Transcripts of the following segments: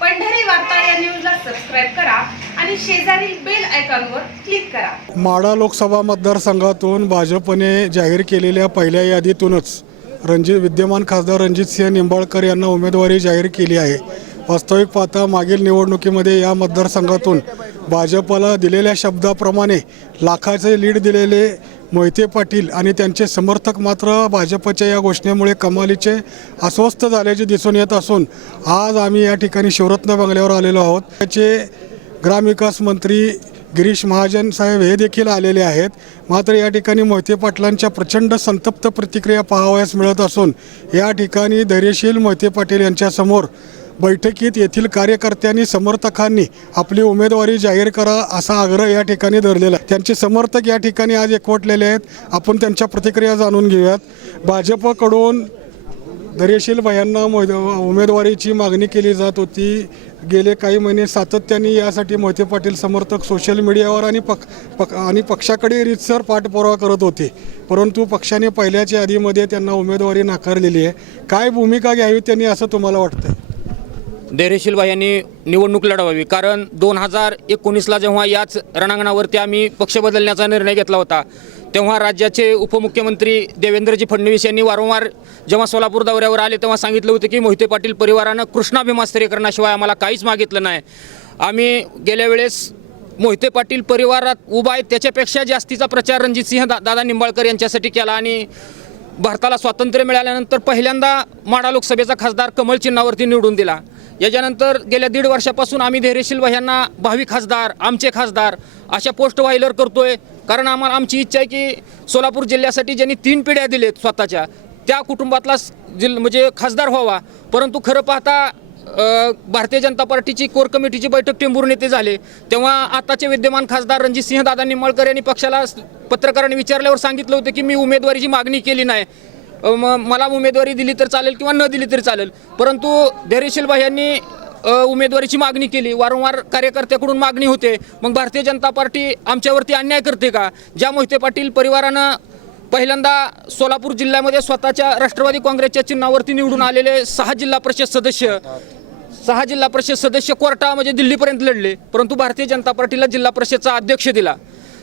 पंढरी वार्ता या न्यूजला सबस्क्राईब करा आणि शेजारील बेल आयकॉनवर क्लिक करा. माडा लोकसभा मतदारसंघातून भाजपने जाहीर केलेल्या पहिल्या यादीतूनच रणजित विद्यमान खासदार रणजित सिंह निंबाळकर यांना उमेदवारी जाहीर केली आहे. वास्तविक पाहता मागील निवडणुकीमध्ये या मतदारसंघातून भाजपला दिलेल्या शब्दाप्रमाणे लाखाचे लीड दिलेले मोहिते पाटील आणि त्यांचे समर्थक मात्र भाजपच्या या घोषणेमुळे कमालीचे अस्वस्थ झाल्याचे दिसून येत असून आज आम्ही या ठिकाणी शिवरत्न बंगल्यावर आलेलो आहोत. त्याचे ग्रामविकास मंत्री गिरीश महाजन साहेब हे देखील आलेले आहेत. मात्र या ठिकाणी मोहिते पाटलांच्या प्रचंड संतप्त प्रतिक्रिया पाहावयास मिळत असून या ठिकाणी धैर्यशील मोहिते पाटील यांच्यासमोर बैठकीत येथील कार्यकर्त्यांनी समर्थकांनी आपली उमेदवारी जाहीर करा असा आग्रह या ठिकाणी धरलेला आहे. त्यांचे समर्थक या ठिकाणी आज एकवटलेले आहेत. आपण त्यांच्या प्रतिक्रिया जाणून घेऊयात. भाजपकडून धैर्यशील भयांना उमेदवारीची मागणी केली जात होती. गेले काही महिने सातत्याने यासाठी मोहिते पाटील समर्थक सोशल मीडियावर आणि पक पक आणि पक्षाकडे रितसर पाठपुरावा करत होते. परंतु पक्षाने पहिल्याच्या यादीमध्ये त्यांना उमेदवारी नाकारलेली आहे. काय भूमिका घ्यावी त्यांनी असं तुम्हाला वाटतं धैर्यशील यांनी निवडणूक लढवावी. कारण दोन हजार एकोणीसला जेव्हा याच रणांगणावरती आम्ही पक्ष बदलण्याचा निर्णय घेतला होता तेव्हा राज्याचे उपमुख्यमंत्री देवेंद्रजी फडणवीस यांनी वारंवार जेव्हा सोलापूर दौऱ्यावर आले तेव्हा सांगितलं होतं की मोहिते पाटील परिवारानं कृष्णाभिमास्त्रीकरणाशिवाय आम्हाला काहीच मागितलं नाही. आम्ही गेल्या वेळेस मोहिते पाटील परिवारात उभा आहे त्याच्यापेक्षा जास्तीचा प्रचार रणजितसिंह दा दादा निंबाळकर यांच्यासाठी केला आणि भारताला स्वातंत्र्य मिळाल्यानंतर पहिल्यांदा माडा लोकसभेचा खासदार कमल चिन्हावरती निवडून दिला. याच्यानंतर गेल्या दीड वर्षापासून आम्ही धैर्यशील यांना भावी खासदार आमचे खासदार अशा पोस्ट वाहिलर करतोय. कारण आम्हाला आमची इच्छा आहे की सोलापूर जिल्ह्यासाठी ज्यांनी तीन पिढ्या दिलेत स्वतःच्या त्या कुटुंबातला जिल म्हणजे खासदार व्हावा. परंतु खरं पाहता भारतीय जनता पार्टीची कोर कमिटीची बैठक टेंभूर येथे झाली. तेव्हा आताचे विद्यमान खासदार रणजित सिंह दादा निंबाळकर यांनी पक्षाला पत्रकारांनी विचारल्यावर सांगितलं होतं की मी उमेदवारीची मागणी केली नाही. मला उमेदवारी दिली तर चालेल किंवा न दिली तरी चालेल. परंतु धैर्यशील यांनी उमेदवारीची मागणी केली. वारंवार कार्यकर्त्याकडून मागणी होते. मग भारतीय जनता पार्टी आमच्यावरती अन्याय करते का? ज्या मोहिते पाटील परिवारानं पहिल्यांदा सोलापूर जिल्ह्यामध्ये स्वतःच्या राष्ट्रवादी काँग्रेसच्या चिन्हावरती निवडून आलेले सहा जिल्हा परिषद सदस्य सहा जिल्हा परिषद सदस्य कोर्टा म्हणजे दिल्लीपर्यंत लढले. परंतु भारतीय जनता पार्टीला जिल्हा परिषदचा अध्यक्ष दिला.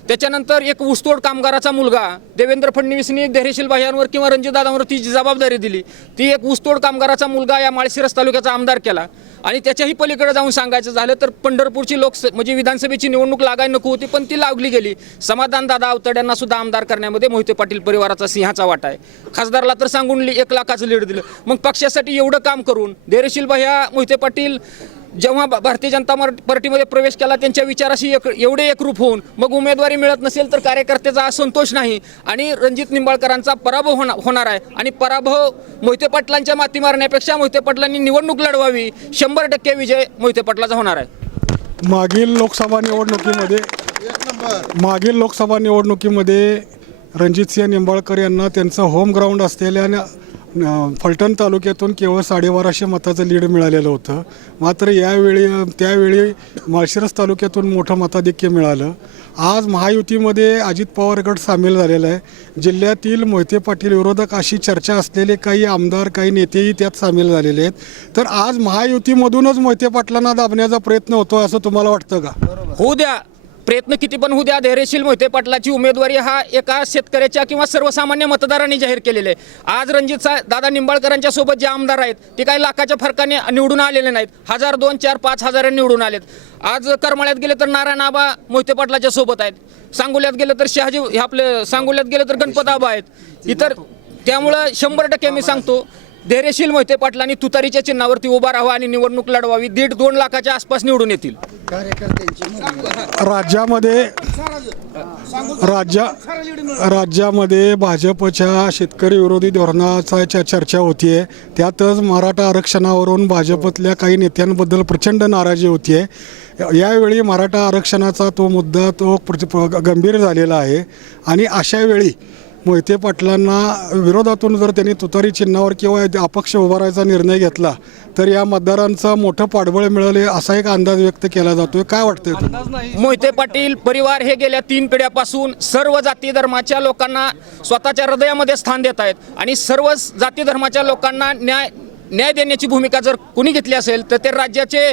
त्याच्यानंतर एक ऊसतोड कामगाराचा मुलगा देवेंद्र फडणवीसनी धैर्यशील भायांवर किंवा रणजितदादांवर ती जी जबाबदारी दिली. ती एक ऊसतोड कामगाराचा मुलगा या माळशिरस तालुक्याचा आमदार केला. आणि त्याच्याही पलीकडे जाऊन सांगायचं झालं तर पंढरपूरची लोकस म्हणजे विधानसभेची निवडणूक लागाय नको होती पण ती लागली गेली. समाधान दादा अवतड्यांना सुद्धा आमदार करण्यामध्ये मोहिते पाटील परिवाराचा सिंहाचा वाटा आहे. खासदारला तर सांगून एक लाखाचं लीड दिलं. मग पक्षासाठी एवढं काम करून धैर्यशील भाया मोहिते पाटील जेव्हा भारतीय जनता पार्टीमध्ये प्रवेश केला त्यांच्या विचाराशी एक एवढे एकरूप होऊन मग उमेदवारी मिळत नसेल तर कार्यकर्त्याचा असंतोष नाही. आणि रणजित निंबाळकरांचा पराभव होणार होणार आहे. आणि पराभव मोहिते पाटलांच्या माती मारण्यापेक्षा मोहिते पाटलांनी निवडणूक लढवावी. शंभर टक्के विजय मोहिते पाटलाचा होणार आहे. मागील लोकसभा निवडणुकीमध्ये मागील लोकसभा निवडणुकीमध्ये रणजितसिंह निंबाळकर यांना त्यांचं होम ग्राउंड असलेल्या फलटण तालुक्यातून केवळ साडेबाराशे मताचं लीड मिळालेलं होतं. मात्र यावेळी त्यावेळी माळशिरस तालुक्यातून मोठं मताधिक्य मिळालं. आज महायुतीमध्ये अजित पवार गट सामील झालेला आहे. जिल्ह्यातील मोहिते पाटील विरोधक अशी चर्चा असलेले काही आमदार काही नेतेही त्यात सामील झालेले आहेत. तर आज महायुतीमधूनच मोहिते पाटलांना दाबण्याचा प्रयत्न होतो असं तुम्हाला वाटतं का? होऊ द्या. प्रयत्न किती पण होऊ द्या धैर्यशील मोहिते पाटलाची उमेदवारी हा एका शेतकऱ्याच्या किंवा सर्वसामान्य मतदारांनी जाहीर केलेले आहे. आज रणजित सा दादा निंबाळकरांच्या सोबत जे आमदार आहेत ते काही लाखाच्या फरकाने निवडून आलेले नाहीत. हजार दोन चार पाच हजारांनी निवडून आलेत. आज करमाळ्यात गेले तर नारायण आबा मोहिते पाटलाच्या सोबत आहेत. सांगोल्यात गेलं तर शहाजी हे आपलं सांगोल्यात गेलं तर गणपत आबा आहेत. इतर त्यामुळं शंभर टक्के मी सांगतो धैर्यशील मोहिते पाटलांनी तुतारीच्या चिन्हावरती उभा राहावा आणि निवडणूक लढवावी. दीड दोन लाखाच्या आसपास निवडून येतील. राज्यामध्ये राज्या राज्यामध्ये भाजपच्या शेतकरी विरोधी धोरणाचा च्या चर्चा होतीये. त्यातच मराठा आरक्षणावरून भाजपतल्या काही नेत्यांबद्दल प्रचंड नाराजी होतीये. यावेळी मराठा आरक्षणाचा तो मुद्दा तो प्र- गंभीर झालेला आहे. आणि अशा वेळी मोहिते पाटलांना विरोधातून जर त्यांनी तुतारी चिन्हावर किंवा अपक्ष उभारायचा निर्णय घेतला तर या मतदारांचं मोठं पाठबळ मिळेल असा एक अंदाज व्यक्त केला जातोय काय वाटतंय? मोहिते पाटील परिवार हे गेल्या तीन पिढ्यापासून सर्व जाती धर्माच्या लोकांना स्वतःच्या हृदयामध्ये स्थान देत आहेत आणि सर्व जाती धर्माच्या लोकांना न्याय न्याय देण्याची भूमिका जर कुणी घेतली असेल तर ते राज्याचे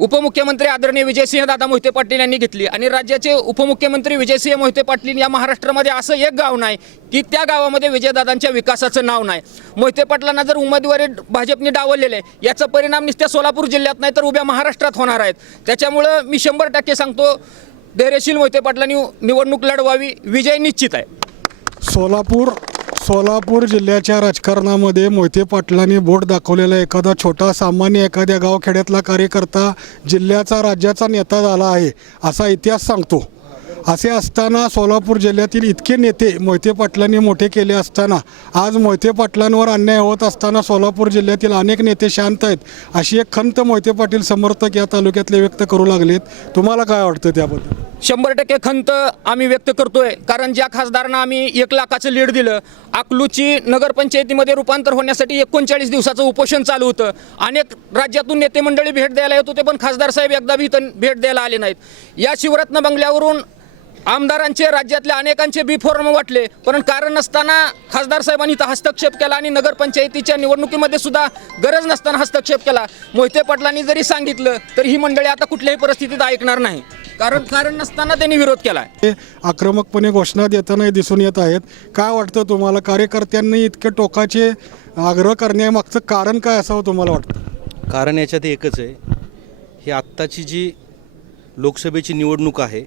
उपमुख्यमंत्री आदरणीय विजयसिंह दादा मोहिते पाटील यांनी घेतली आणि राज्याचे उपमुख्यमंत्री विजयसिंह मोहिते पाटील या महाराष्ट्रामध्ये असं एक गाव नाही की त्या गावामध्ये विजयदादांच्या विकासाचं नाव नाही. मोहिते पाटलांना जर उमेदवारी भाजपने डावललेले आहे, याचा परिणाम नुसत्या सोलापूर जिल्ह्यात नाही तर उभ्या महाराष्ट्रात होणार आहेत. त्याच्यामुळं मी शंभर टक्के सांगतो धैर्यशील मोहिते पाटलांनी निवडणूक लढवावी विजय निश्चित आहे. सोलापूर सोलापूर जिल्ह्याच्या राजकारणामध्ये मोहिते पाटलांनी बोट दाखवलेला एखादा छोटा सामान्य एखाद्या गावखेड्यातला कार्यकर्ता जिल्ह्याचा राज्याचा नेता झाला आहे असा इतिहास सांगतो. असे असताना सोलापूर जिल्ह्यातील इतके नेते मोहिते पाटलांनी मोठे केले असताना आज मोहिते पाटलांवर अन्याय होत असताना सोलापूर जिल्ह्यातील अनेक नेते शांत आहेत. अशी एक खंत मोहिते पाटील समर्थक या तालुक्यातले व्यक्त करू लागलेत. तुम्हाला काय वाटतं त्याबद्दल? शंभर टक्के खंत आम्ही व्यक्त करतोय. कारण ज्या खासदारांना आम्ही एक लाखाचं लीड दिलं अकलूची नगरपंचायतीमध्ये रूपांतर होण्यासाठी एकोणचाळीस दिवसाचं उपोषण चालू होतं. अनेक राज्यातून नेते मंडळी भेट द्यायला येत होते पण खासदार साहेब एकदा भी इथं भेट द्यायला आले नाहीत. या शिवरत्न बंगल्यावरून आमदारांचे राज्यातल्या अनेकांचे बी फॉर्म वाटले. पण कारण नसताना खासदार साहेबांनी इथं हस्तक्षेप केला आणि नगरपंचायतीच्या निवडणुकीमध्ये सुद्धा गरज नसताना हस्तक्षेप केला. मोहिते पाटलांनी जरी सांगितलं तर ही मंडळी आता कुठल्याही परिस्थितीत ऐकणार नाही. कारण कारण नसताना त्यांनी विरोध केला आक्रमकपणे घोषणा देतानाही दिसून येत आहेत. काय वाटतं तुम्हाला? कार्यकर्त्यांनी इतके टोकाचे आग्रह करण्यामागचं कारण काय असावं तुम्हाला वाटतं? कारण याच्यात एकच आहे. ही आत्ताची जी लोकसभेची निवडणूक आहे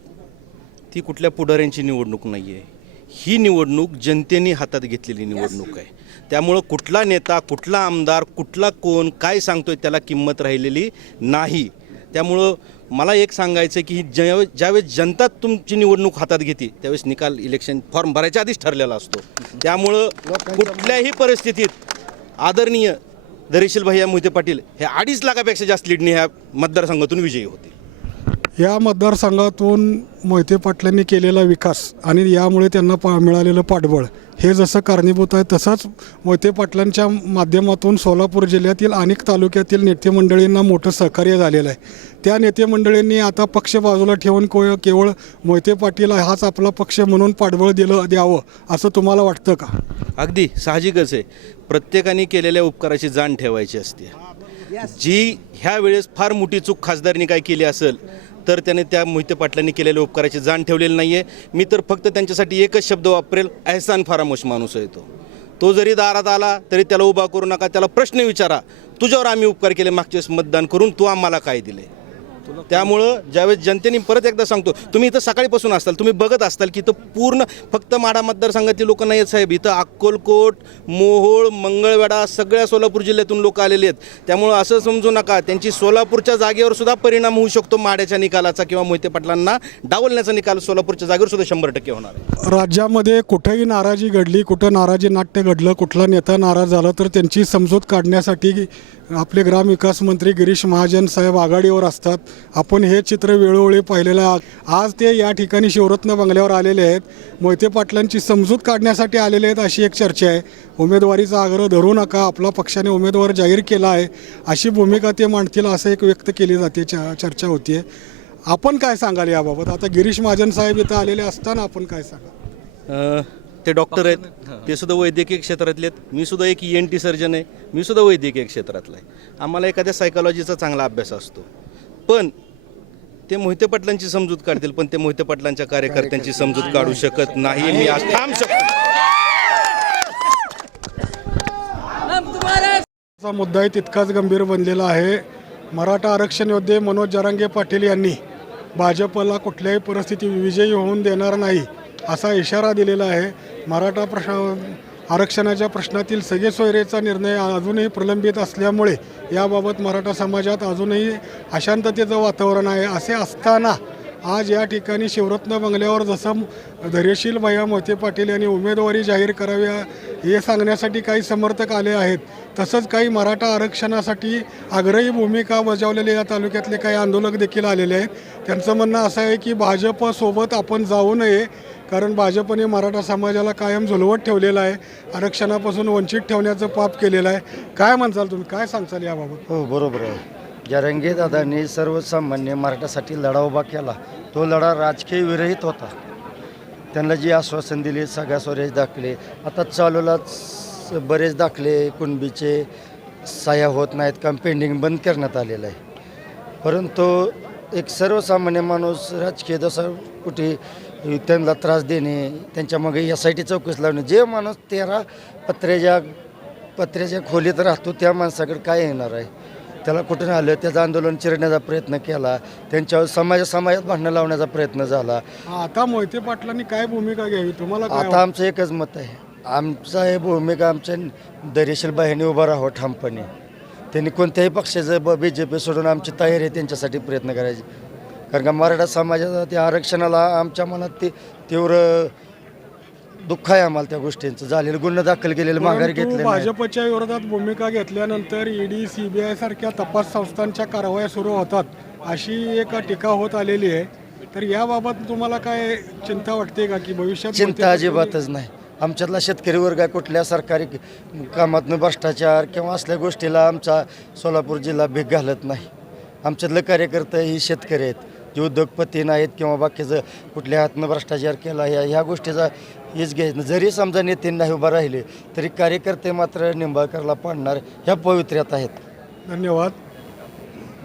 ती कुठल्या पुढाऱ्यांची निवडणूक नाही आहे ही निवडणूक जनतेने हातात घेतलेली निवडणूक आहे. त्यामुळं कुठला नेता कुठला आमदार कुठला कोण काय सांगतोय त्याला किंमत राहिलेली नाही. त्यामुळं मला एक सांगायचं की ज्यावेळेस ज्यावेळेस जनता तुमची निवडणूक हातात घेते त्यावेळेस निकाल इलेक्शन फॉर्म भरायच्या आधीच ठरलेला असतो. त्यामुळं कुठल्याही परिस्थितीत आदरणीय धैर्यशील भैया मोहिते पाटील हे अडीच लाखापेक्षा जास्त लीडने ह्या मतदारसंघातून विजयी होतील. या मतदारसंघातून मोहिते पाटलांनी केलेला विकास आणि यामुळे त्यांना पा मिळालेलं पाठबळ हे जसं कारणीभूत आहे तसंच मोहिते पाटलांच्या माध्यमातून सोलापूर जिल्ह्यातील अनेक तालुक्यातील नेते मंडळींना मोठं सहकार्य झालेलं आहे. त्या नेते मंडळींनी आता पक्ष बाजूला ठेवून को केवळ मोहिते पाटील हाच आपला पक्ष म्हणून पाठबळ दिलं द्यावं असं तुम्हाला वाटतं का? अगदी साहजिकच आहे. प्रत्येकाने केलेल्या उपकाराची जाण ठेवायची असते. जी ह्या वेळेस फार मोठी चूक खासदारनी काय केली असेल तर त्याने त्या मोहिते पाटलांनी केलेल्या उपकाराची जाण ठेवलेली नाही आहे मी तर फक्त त्यांच्यासाठी एकच शब्द वापरेल अहसान फारामोश माणूस आहे तो. तो जरी दारात आला तरी त्याला उभा करू नका त्याला प्रश्न विचारा. तुझ्यावर आम्ही उपकार केले मागच्या वेळेस मतदान करून तू आम्हाला काय दिले? त्यामुळं ज्यावेळेस जनतेने परत एकदा सांगतो तुम्ही इथं सकाळीपासून असाल तुम्ही बघत असाल की इथं पूर्ण फक्त माढा मतदारसंघातील लोक नाही आहेत साहेब. इथं अक्कलकोट मोहोळ मंगळवेढा सगळ्या सोलापूर जिल्ह्यातून लोक आलेले आहेत. त्यामुळं असं समजू नका त्यांची सोलापूरच्या जागेवर सुद्धा परिणाम होऊ शकतो माड्याच्या निकालाचा किंवा मोहिते पाटलांना डावलण्याचा निकाल सोलापूरच्या जागेवर सुद्धा शंभर टक्के होणार राज्यामध्ये कुठेही नाराजी घडली कुठं नाराजी नाट्य घडलं कुठला नेता नाराज झाला तर त्यांची समजूत काढण्यासाठी आपले ग्रामविकास मंत्री गिरीश महाजन साहेब आघाडीवर असतात. आपण हे चित्र वेळोवेळी पाहिलेलं आहे. आज ते या ठिकाणी शिवरत्न बंगल्यावर आलेले आहेत. मोहिते पाटलांची समजूत काढण्यासाठी आलेले आहेत अशी एक चर्चा आहे. उमेदवारीचा आग्रह धरू नका. आपला पक्षाने उमेदवार जाहीर केला आहे. अशी भूमिका ते मांडतील असं एक व्यक्त केली जाते. च- चर्चा आहे आपण काय सांगाल याबाबत? आता गिरीश महाजन साहेब इथं आलेले असताना आपण काय सांगाल? ते डॉक्टर आहेत. ते सुद्धा वैद्यकीय क्षेत्रातले आहेत. मी सुद्धा एक ई एन टी सर्जन आहे. मी सुद्धा वैद्यकीय क्षेत्रातला आहे. आम्हाला एखाद्या सायकॉलॉजीचा चांगला अभ्यास असतो. पण ते मोहिते पाटलांची समजूत काढतील पण ते मोहिते पाटलांच्या कार्यकर्त्यांची समजूत काढू शकत नाही. मी आज ठाम शकतो मुद्दाही तितकाच गंभीर बनलेला आहे. मराठा आरक्षण योद्धे मनोज जरांगे पाटील यांनी भाजपला कुठल्याही परिस्थितीत विजयी होऊन देणार नाही असा इशारा दिलेला आहे. मराठा प्रशा आरक्षणाच्या प्रश्नातील सगळे सोयरेचा निर्णय अजूनही प्रलंबित असल्यामुळे याबाबत मराठा समाजात अजूनही अशांततेचं वातावरण आहे. असे असताना आज या ठिकाणी शिवरत्न बंगल्यावर जसं धैर्यशील भैया मोहिते पाटील यांनी उमेदवारी जाहीर करावी हे सांगण्यासाठी काही समर्थक आले आहेत. तसंच काही मराठा आरक्षणासाठी आग्रही भूमिका बजावलेले या तालुक्यातले काही आंदोलक देखील आलेले आहेत. त्यांचं म्हणणं असं आहे की भाजपसोबत आपण जाऊ नये कारण भाजपने मराठा समाजाला कायम झुलवत ठेवलेला आहे. आरक्षणापासून वंचित ठेवण्याचं पाप केलेलं आहे. काय म्हणसाल तुम्ही? काय सांगसाल याबाबत? हो बरोबर आहे. ज्या रंगेदादांनी सर्वसामान्य मराठासाठी लढा उभा केला तो लढा राजकीय विरहित होता. त्यांना जी आश्वासन दिली सगळ्या स्वरेज दाखले. आता चालूलाच बरेच दाखले कुणबीचे सह्या होत नाहीत काम पेंडिंग बंद करण्यात आलेलं आहे. परंतु एक सर्वसामान्य माणूस राजकीय जसा कुठे त्यांना त्रास देणे त्यांच्या मागे एस आय टी चौकशी लावणे. जे माणूस तेरा पत्र्याच्या पत्र्याच्या खोलीत राहतो त्या माणसाकडे काय येणार आहे? त्याला कुठून आलं? त्याचं आंदोलन चिरण्याचा प्रयत्न केला. त्यांच्यावर समाजा समाजात भांडणं लावण्याचा प्रयत्न झाला. आता मोहिते पाटलांनी काय भूमिका घ्यावी? तुम्हाला आता आमचं एकच मत आहे. आमचा हे भूमिका आमच्या दरेशील बाहेरने उभा राहावं ठामपणे. त्यांनी कोणत्याही पक्षाचं ब बी जे पी सोडून आमची तयारी त्यांच्यासाठी प्रयत्न करायचे. कारण का मराठा समाजाचा त्या आरक्षणाला आमच्या मनात ते तीव्र दुःख आहे आम्हाला त्या गोष्टींचं. झालेलं गुन्हे दाखल केलेले माघारी परंतु घेतले नाही. भाजपच्या विरोधात भूमिका घेतल्यानंतर ईडी सीबीआय सारख्या तपास संस्थांच्या कारवाया सुरू होतात अशी एक टीका होत आलेली आहे. तर याबाबत तुम्हाला काय चिंता वाटते का की भविष्यात चिंता अजिबातच नाही. आमच्यातला शेतकरी वर्ग आहे कुठल्या सरकारी कामातनं भ्रष्टाचार किंवा असल्या गोष्टीला आमचा सोलापूर जिल्हा भीक घालत नाही. आमच्यातले कार्यकर्ते ही शेतकरी आहेत. जे उद्योगपती नाहीत किंवा बाकीचं कुठल्या हातनं भ्रष्टाचार केला ह्या ह्या गोष्टीचा हेच घ्यायचं जरी समजा नेते नाही उभा राहिले तरी कार्यकर्ते मात्र निंबाळकरला पाडणार ह्या पवित्र्यात आहेत. धन्यवाद.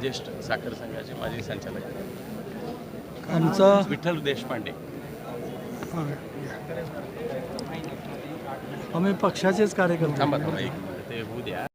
ज्येष्ठ साखर संघाचे माजी संचालक. आमचा विठ्ठल देशपांडे. आम्ही पक्षाचेच कार्यकर्ते. थांबा थांबा एक मिनिट, ते होऊ द्या.